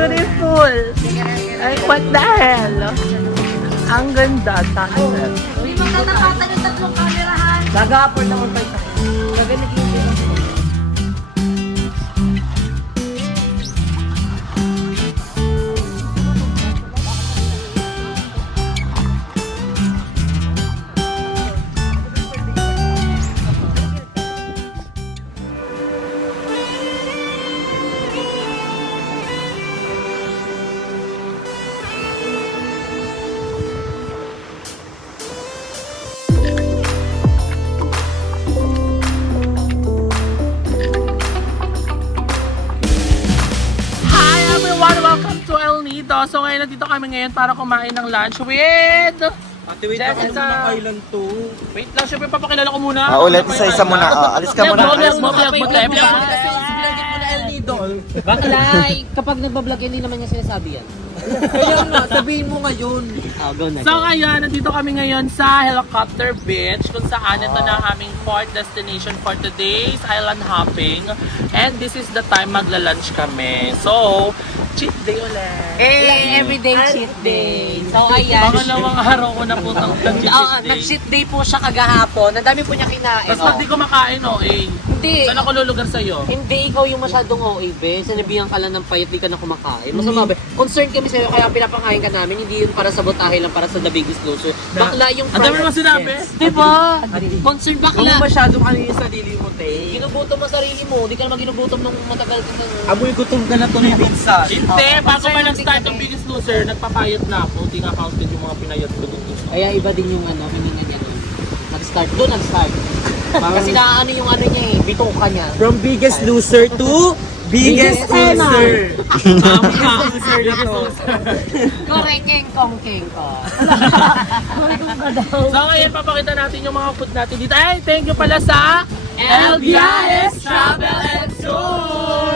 beautiful. Like, what the hell? Ang ganda, tanong. Uy, magtatapatan yung tatlong kamerahan. Gagapon naman pa ito. Gagalit yung welcome to El Nido. So ngayon nandito kami ngayon para kumain ng lunch with Ate, wait ako Jessica. muna kailan to. Wait lang, syempre papakilala ko muna. Ulit, isa-isa muna. Alis ka muna. El Nido. Bakla, kapag nagbablog hindi naman niya sinasabi yan. Kaya nga, sabihin mo ngayon. Oh, go na. So ayan, nandito kami ngayon sa Helicopter Beach kung saan ito na ang aming fourth destination for today's island hopping. And this is the time magla-lunch kami. So, cheat day ulit. Everyday cheat day. So ayan. Pangalawang araw ko na po ng cheat day. Nag-cheat day po siya kagahapon. Ang dami po niya kinain. Tapos pag di ko makain, Hindi. saan ako lulugar sa'yo? Hindi ikaw yung masyadong OA, be. Sinabihan ka lang ng payat, di ka na kumakain. Masama, be. Concerned kami sa'yo, kaya pinapakain ka namin. Hindi yun para sa botahe lang, para sa The Biggest Loser. Bakla yung... Ang dami naman sinabi. Diba? Concerned Kung bakla. masyadong ano yung sarili mo, te. Ginugutom mo sarili mo. Di ka naman ginugutom nung matagal ka ng... Amoy gutom ka na to ni Pinsan. Hindi, bago pa Concerned nag-start din ang kami. Biggest Loser, nagpapayat na ako. Hindi nga counted yung mga pinayat ko dun. Kaya iba din yung ano, hininga niya nun. Nag-start. Doon nag-start. Kasi naaano yung ano niya eh, bituka niya. From Biggest Loser to Biggest Loser. Biggest Loser na to. Correct, kengkong. So ngayon, papakita natin yung mga food natin dito. Ay, thank you pala sa LBIS Travel and Tour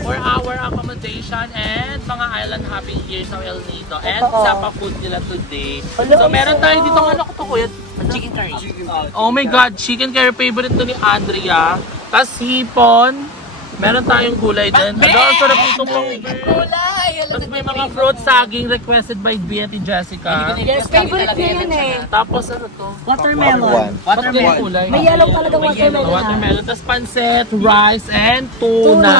for our accommodation and mga island hopping here sa El Nido and sa pa-food nila today. So meron tayo dito, ano ko to kuya? Chicken curry. Oh my God, chicken curry favorite to ni Andrea. Tapos hipon. Meron tayong gulay din. Ano, ang sarap nito pang Kulay! Tapos may mga fruit saging requested by Beauty Jessica. Yes, favorite ko yan eh. Tapos ano to? Watermelon. Ba't ganyan kulay? May yellow talagang watermelon. Watermelon. Tapos pancit, rice, and tuna.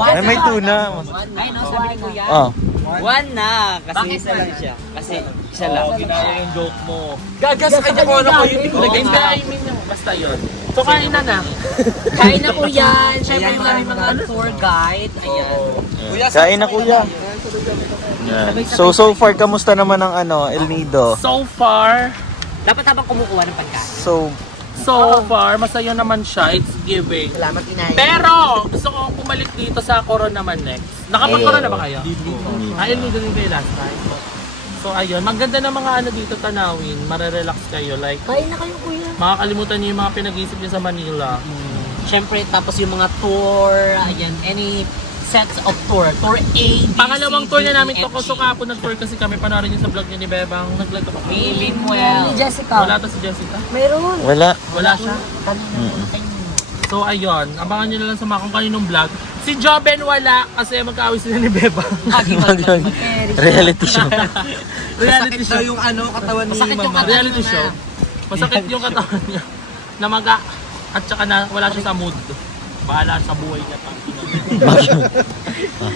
Ay, may tuna. Ay, no, sabi ni Kuya. Oh. One na, kasi Bakit isa one lang na? siya. Kasi isa lang. Ginawa yung joke mo. Gagas ka niya ko ano ko yun. Hindi, I mean, basta yun. So kain na na. Kain na po yan. Siyempre yung aming mga tour guide. Ayan. Kain na kuya. Yan. So far, kamusta naman ang El Nido? So far, Dapat habang kumukuha ng pagkain. So, masaya naman siya. It's giving. Salamat, inay. Pero, gusto ko bumalik dito sa Coron naman next. Nakapag-Coron na ba kayo? El Nido din kayo last time. So ayun, maganda na mga ano dito tanawin, marerelax kayo. Like, Kain na kayo, Kuya. makakalimutan niyo yung mga pinag-iisip niyo sa Manila. Siyempre, tapos yung mga tour, ayan, any sets of tour. Tour A, B, Pangalawang C, tour D, na namin E, to F, kasi G. kapon nag-tour kasi kami panoorin niyo sa vlog niyo ni Bebang. Nag-vlog ka pa. Feeling well. Wala to si Jessica. Mayroon. wala. Wala siya. So ayun, abangan niyo na lang sa mga kung kaninong vlog. Si Joben wala kasi magkaaway sila ni Bebang. Reality show. Reality show. yung ano, katawan ni Masakit yung Mama. katawan. Reality show. Masakit yung katawan niya. Namaga. At saka na wala siya sa mood. Bahala sa buhay niya.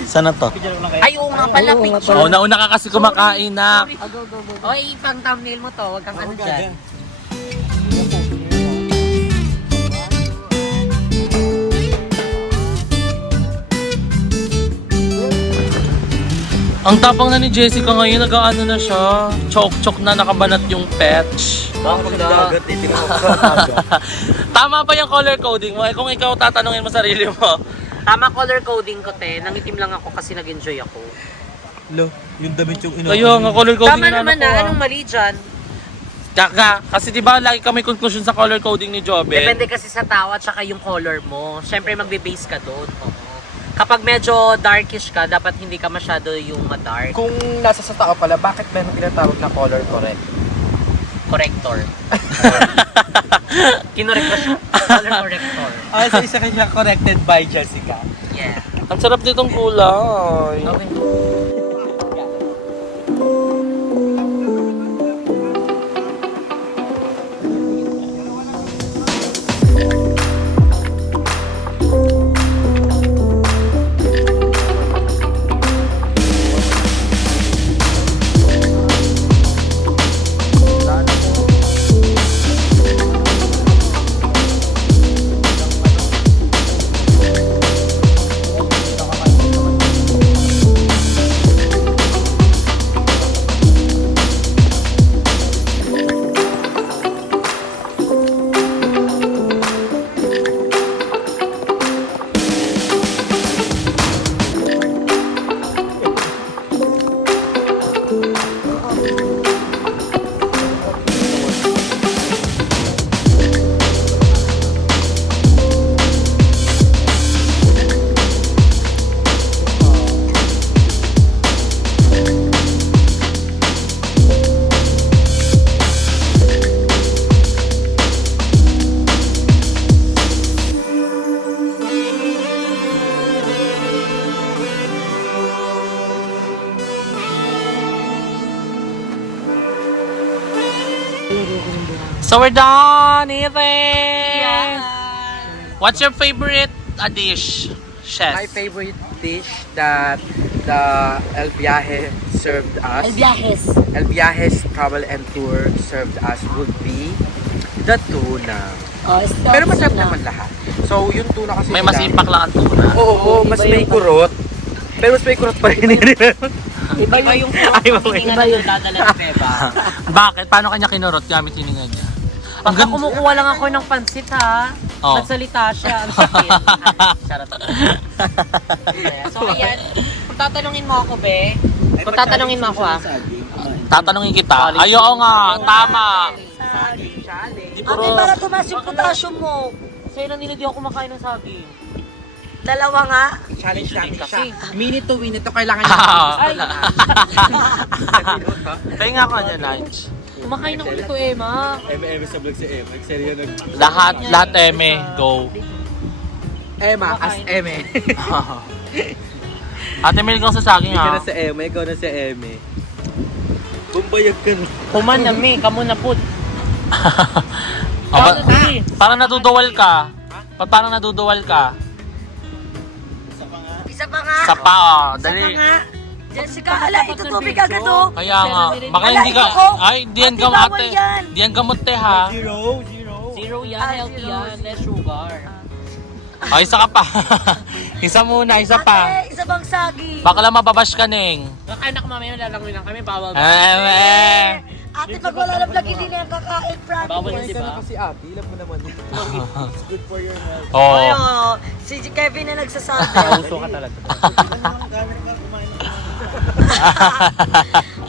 Sana to? Ay, oo nga pala, picture. Oh, nauna ka kasi kumakain na. Oy, pang thumbnail mo to, wag kang ano dyan. Ang tapang na ni Jessica ngayon, nag-ano na siya. Chok-chok na, nakabanat yung patch. Dagat, Tama ba yung color coding mo? Eh, kung ikaw tatanungin mo sarili mo. Tama color coding ko, te. Nangitim lang ako kasi nag-enjoy ako. Lo, yung damit yung ino. Kayo, nga color coding Tama na naman ano na, ko, anong mali dyan? Kaka, kasi di ba lagi kami conclusion sa color coding ni Joben? Depende kasi sa tao at saka yung color mo. Siyempre, magbe-base ka doon. Oo. Kapag medyo darkish ka, dapat hindi ka masyado yung ma-dark. Kung nasa sa tao pala, bakit meron tinatawag na color correct? Corrector. Kinorek ko siya. Color corrector. So isa ka siya corrected by Jessica. Yeah. Ang sarap nitong kulay. So we're done eating! What's your favorite dish, chef? My favorite dish that the El Viaje served us. El Viajes Travel and Tour served us would be the tuna. Pero masarap naman lahat. So yung tuna kasi May nila- masipak lang ang tuna. Oo, mas may kurot. Pero mas may kurot pa rin. Iba yung Ay, iba yung dadala ni Beba. Bakit? Paano kanya kinurot gamit hininga niya? Ang Baka ganda. kumukuha lang ako ng pansit ha. Oh. Nagsalita siya. Ang sakit. Charot. So ayan, kung tatanungin mo ako, be. Kung tatanungin mo ako ha. Tatanungin kita. Ay, oo nga. Tama. Di Ate, puro... para tumas yung potassium mo. Sa'yo lang nila di ako kumakain ng saging. Dalawa nga. Challenge namin Kasi. siya. Minute to win. Ito kailangan Ay, Kaya nga ko niya lunch. kumakain ako nito, Emma. Eme sa vlog si Eme. Seryo Lahat eme. Go. Emma as Eme. Ate Mel, kung sa saging Ikaw ha. na si Eme, ikaw na si Eme. Bumbayag ka na. Kuman na me, kamo na put. Oh, parang naduduwal ka. Parang naduduwal ka. Isa pa nga. Sa pa, Isa pa dali. nga. Jessica, ala, ito tubig agad oh. Kaya nga. Baka Ala, hindi ka... ito, oh. Ay, di yan Ate, gamot bawal ate. yan. Di yan gamot te ha. Zero yan, Ah, healthy zero. yan, less sugar. Ay, isa ka pa. Isa muna, isa pa. Ate, isa bang sagi? Baka lang mababash ka ning. Kakain ako mamaya, lalangoy lang kami, bawal ba? Ate, pag wala na vlog, hindi na yung kakain, Frank. Bawal yun, di ba? Kasi Abby, alam mo naman. It's good for your health. Ay, Oo. oh, si Kevin na nagsasabi. Uso ka talaga.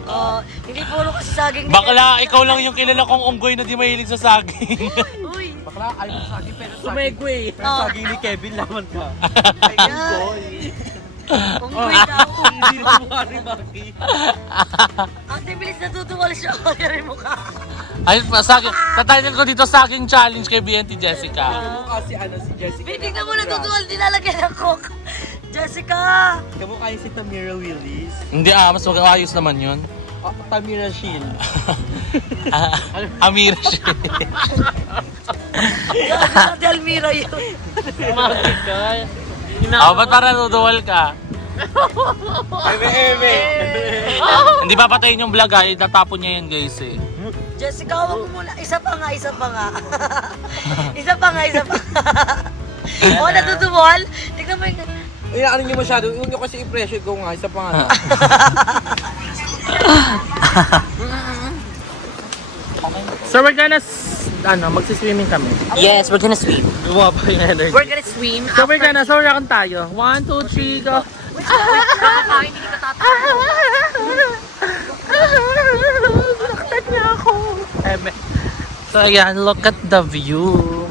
Oh, hindi puro kasi saging. Bakla, ikaw lang yung kilala kong unggoy na di mahilig sa saging. Uy. Bakla, ayaw mo sa akin, pero Tumegway. Oh, saging ni Kevin, laman ka. unggoy daw. Hindi mo mukha rin, Maki. Ate, bilis natutuwal siya. Kaya rin mukha. Ay, saging. Tatitle ko dito saging challenge kay BNT Jessica. Kamukha si si Jessica. Binig na mo natutuwal, nilalagyan ng coke. Jessica! Kamukha si Tamira Willis. Hindi mas mag-ayos naman yun. Tamira Shin. Amira siya. Gabi na Almira yun. Bakit ka? Ba't para naduduwal ka? Eme. Hindi pa patayin yung vlog ha, itatapon niya yun guys eh. Jessica, huwag mo muna. Isa pa nga. isa pa nga. Oh, natutuwal? Tignan mo yung... Ay, ano nyo masyado? Huwag nyo kasi i-pressure ko nga. Isa pa nga. So we're gonna, magsiswimming kami. Yes, we're gonna swim. Lumaba yung energy. We're gonna swim. So we're gonna, so we're gonna tayo. 1, 2, 3, go. Kakakain, hindi ka Nakakit niya ako. So ayan, look at the view.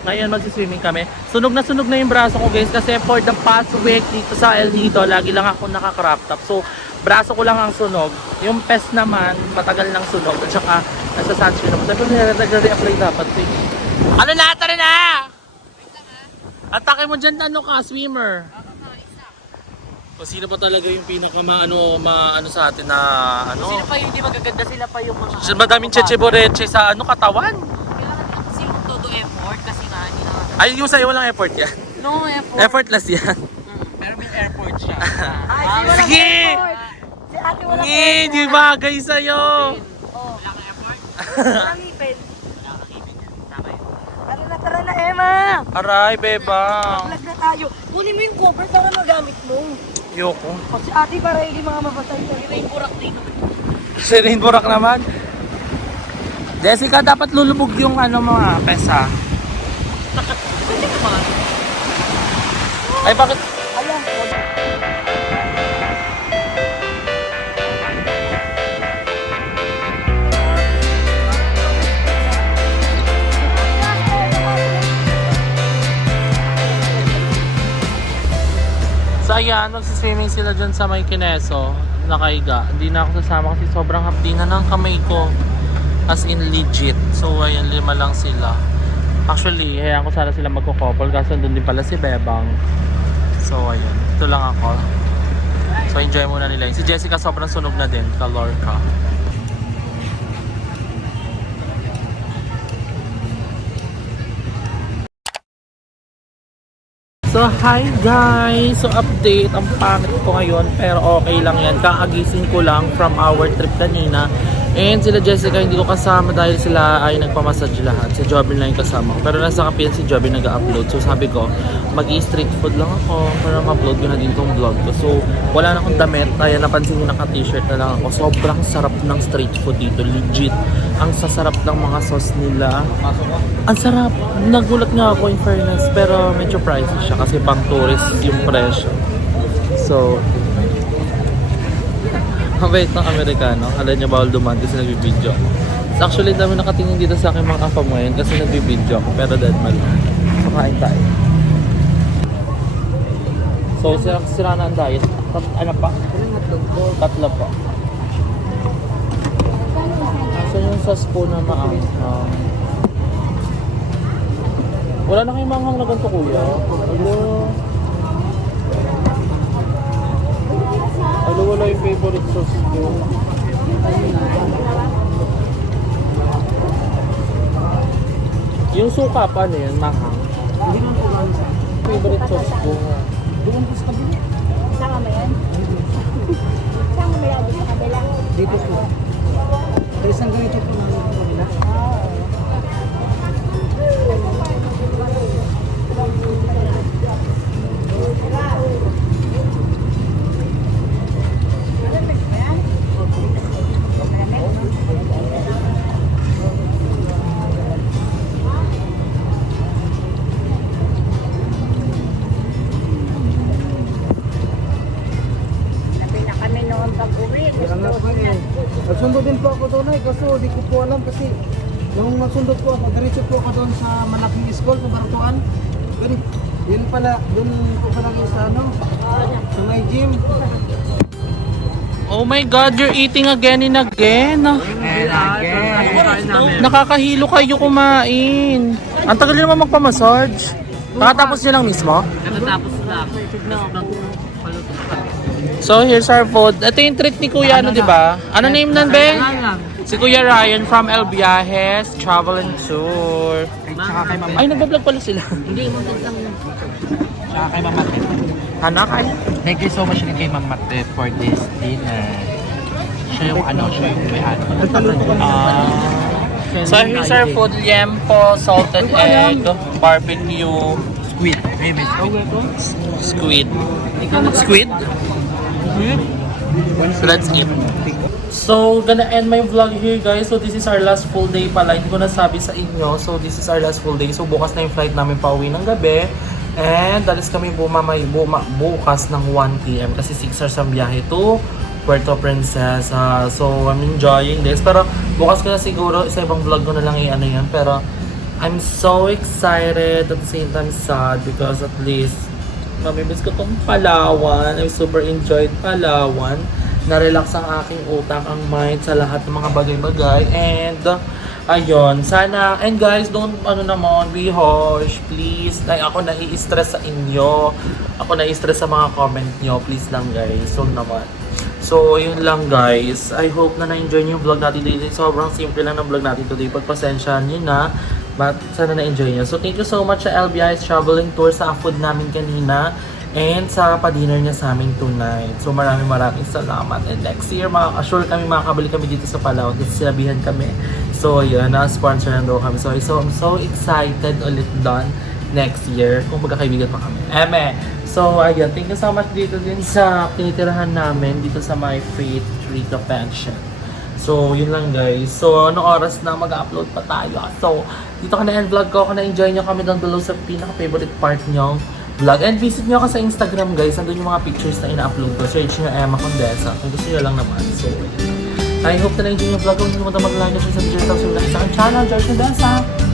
Ngayon magsiswimming kami. Sunog na yung braso ko guys kasi for the past week dito sa El Nido, lagi lang ako naka-crop top. So braso ko lang ang sunog. Yung pes naman, matagal nang sunog. At saka nasa sunscreen naman. Sabi ko nag-re-apply dapat. Ano na? Tara na! Atake mo dyan, ano ka, swimmer? Kung sino ba talaga yung pinaka maano sa atin na ano. Sino pa yung hindi magaganda, sila pa yung mga... Madaming cheche boreche sa ano katawan. Kailangan kasi yung todo effort kasi nga hindi na... Ay, yung sa'yo walang effort yan. No effort. Effortless yan. Pero may airport siya. Sige! Si ate wala Hindi bagay sa'yo. Wala kang effort? Walang ipin. Tama yun. Tara na, Emma! Aray, bebang. Vlog na tayo. Kunin mo yung cover para magamit mo. Yoko. O si ate para hindi mga mapatay sa May burak dito. Si Rainbow naman. Jessica, dapat lulubog yung ano mga pesa. Pwede naman. Ay, bakit? Ayan. So ayan, magsiswimming sila dyan sa may Kineso, nakaiga. Hindi na ako sasama kasi sobrang hapdi na ng kamay ko. As in legit. So ayan, 5 lang sila. Actually, hayaan ko sana sila magko-couple kasi doon din pala si Bebang. So ayun, ito lang ako. So enjoy muna nila. Si Jessica sobrang sunog na din, ka Lorca. So hi guys! So update, ang pangit ko ngayon pero okay lang yan. Kaagising ko lang from our trip kanina. And sila Jessica hindi ko kasama dahil sila ay nagpamassage lahat. Si Jobin lang yung kasama ko. Pero nasa kapiyan si Jobin nag-upload. So sabi ko, mag-i-street food lang ako para ma-upload ko na din tong vlog ko. So wala na akong damit. Kaya napansin nyo naka-t-shirt na lang ako. Sobrang sarap ng street food dito. Legit. Ang sasarap ng mga sauce nila. Ang sarap. Nagulat nga ako in fairness. Pero medyo pricey siya kasi pang tourist yung presyo. So, mabait ng Amerikano. Alam niya bawal dumaan kasi nagbibideo. So, actually, dami nakatingin dito sa akin mga kapam ngayon kasi nagbibideo ako. Pero dead man. So, kain tayo. So, sira na ang diet. Ano pa? Tatlo pa. So, yung sauce po na maanghang. Wala na kayong manghang na ganito, kuya. Hello, wala yung favorite sauce ko. Yung suka pa, ano yun? Mahang. Favorite sauce ko. Doon po sa kabila. Sama mo yan? Sama mo yan sa kabila? Dito po. Pero isang ganito po na kabila. Sabi na kami noon pag-uwi. Nagsundo din po ako doon ay kaso di ko po alam kasi nung nagsundot po ako, diretso po ako doon sa malaking school, Pabaratuan. Yun pala, doon po pala sa ano, sa may gym. Oh my God, you're eating again and again. Nakakahilo kayo kumain. Ang tagal nyo naman magpamassage. Nakatapos nyo lang mismo? Katatapos lang. So here's our food. Ito yung treat ni Kuya, ano, di ba? Ano name nun, Ben? Si Kuya Ryan from El Viajes Travel and Tour. Ay, nagbablog pala sila. Hindi mo lang. Tsaka kay Mama Ted. Anak, ay. Thank you so much kay Mama Ted for this dinner. Siya yung ano, siya yung may ano. So here's our food. Liempo, salted egg, barbecue, Squid. Baby, squid. Squid? So let's eat. So, gonna end my vlog here guys. So, this is our last full day pala. Hindi ko nasabi sa inyo. So, this is our last full day. So, bukas na yung flight namin pauwi ng gabi. And, dalis kami bukas ng 1 p.m. Kasi 6 hours ang biyahe to Puerto Princesa. So, I'm enjoying this. Pero, bukas ko na siguro, sa ibang vlog ko na lang i-ano yan. Pero, I'm so excited at the same time sad because at least mamimiss ko tong Palawan. I super enjoyed Palawan. Na-relax ang aking utak, ang mind sa lahat ng mga bagay-bagay. And Ayun, sana, and guys, don't, be harsh, please. Ako nai-stress sa inyo. Ako nai-stress sa mga comment nyo. Please lang, guys. So naman. So, yun lang, guys. I hope na na-enjoy nyo yung vlog natin today. Sobrang simple lang ng vlog natin today. Pagpasensyahan nyo na. But, sana na-enjoy nyo. So, thank you so much sa LBI's Traveling Tour sa food namin kanina. And sa pa-dinner niya sa amin tonight. So maraming salamat. And next year, assure kami makakabalik kami dito sa Palawan. Kasi sinabihan kami. So yun, na-sponsor na daw kami. So I'm so excited ulit doon next year. Kung magkakaibigan pa kami. So ayun, thank you so much dito din sa tinitirahan namin dito sa my Faith Rica Pension. So yun lang guys. So anong oras na mag-upload pa tayo. So dito ka na-end vlog ko. Kung na-enjoy nyo kami down below sa pinaka-favorite part nyo vlog. And visit nyo ako sa Instagram guys. Nandun yung mga pictures na ina-upload ko. Search nyo Emma Condesa. Kung gusto nyo lang naman. So, I hope na na-enjoy yung vlog. Kung hindi mo mag-like at subscribe sa aking channel, George Condesa.